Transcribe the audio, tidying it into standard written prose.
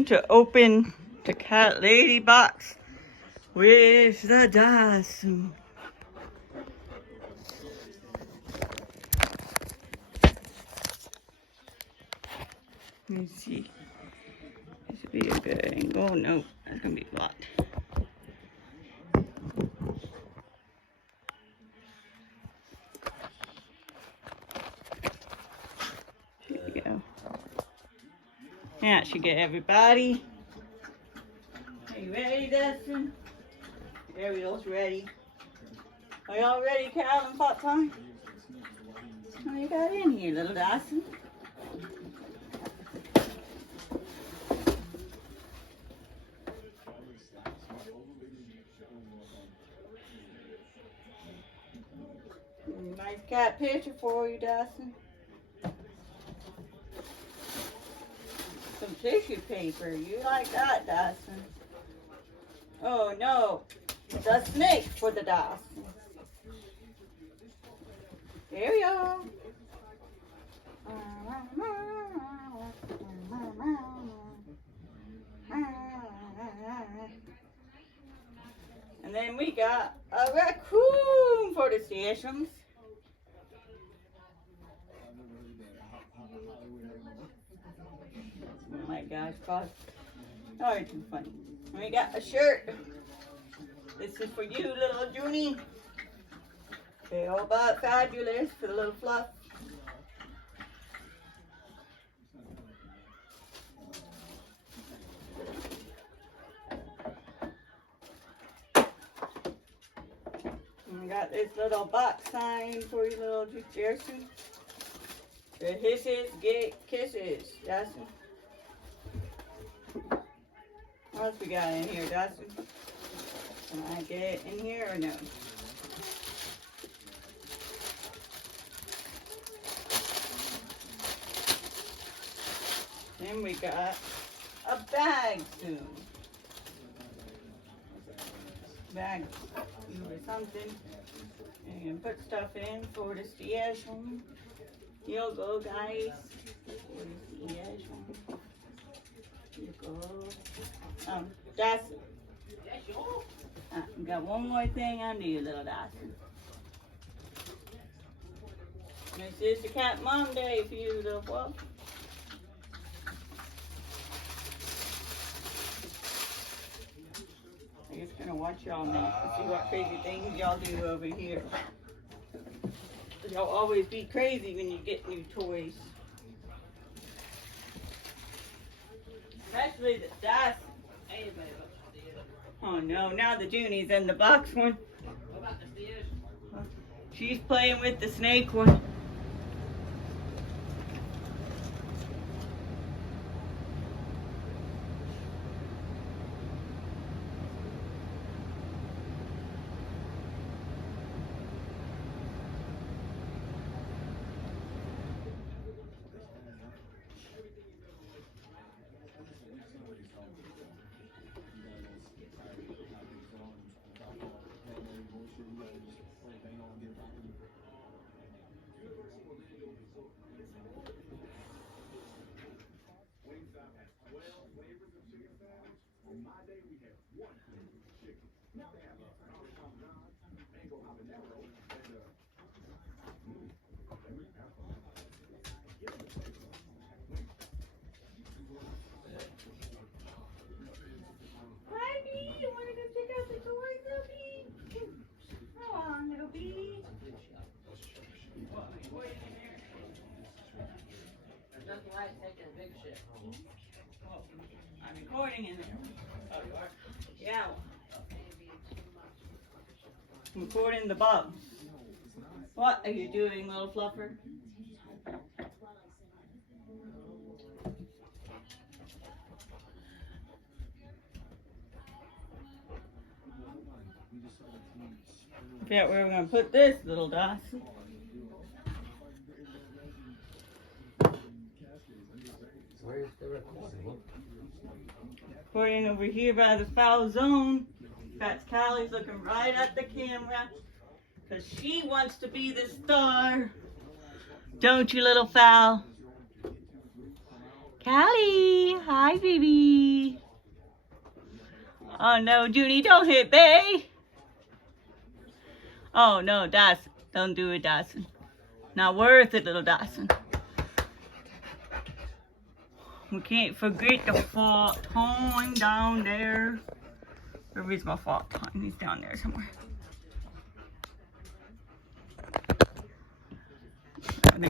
time to open the cat lady box with the Dachshund. Let me see. This would be a good angle. No, that's gonna be blocked. There we go. That should get everybody. Are you ready, Dustin? Ariel's ready. Are y'all ready, Cal and Pot Time? What you got in here, little Dustin? Nice cat picture for you, Dustin. Some tissue paper. You like that, Dustin? Oh no, the snake for the Dustin. There we go. And then we got a raccoon for the stations. Oh my gosh, God. Oh, you're too funny. And we got a shirt. This is for you, little Junie. Okay, all about fabulous for the little fluff. And we got this little box sign for you, little Jerson. The hisses get kisses, Dustin. What else we got in here, Dustin? Can I get it in here or no? Then we got a bag soon. Bag or something. And you can put stuff in for the station. You'll go, guys. For the station. You go. Dustin. We got one more thing under you, little Dustin. This is the Cat Mom Day for you, little wolf. I'm just gonna watch y'all now and see what crazy things y'all do over here. Y'all always be crazy when you get new toys. Especially the Dustin. Oh no, now the Junie's in the box one. What about the stairs? She's playing with the snake one. I'm recording in there. Oh, you are? Yeah. I'm recording the bug. What are you doing, little fluffer? Yeah, where we're gonna put this, little Dustin. Where's the recording? Recording over here by the foul zone. That's Callie's looking right at the camera because she wants to be the star. Don't you, little fowl? Callie, hi, baby. Oh no, Junie, don't hit Bay. Oh no, Dawson. Don't do it, Dawson. Not worth it, little Dawson. We can't forget the fault time down there. Where is my fault time? He's down there somewhere.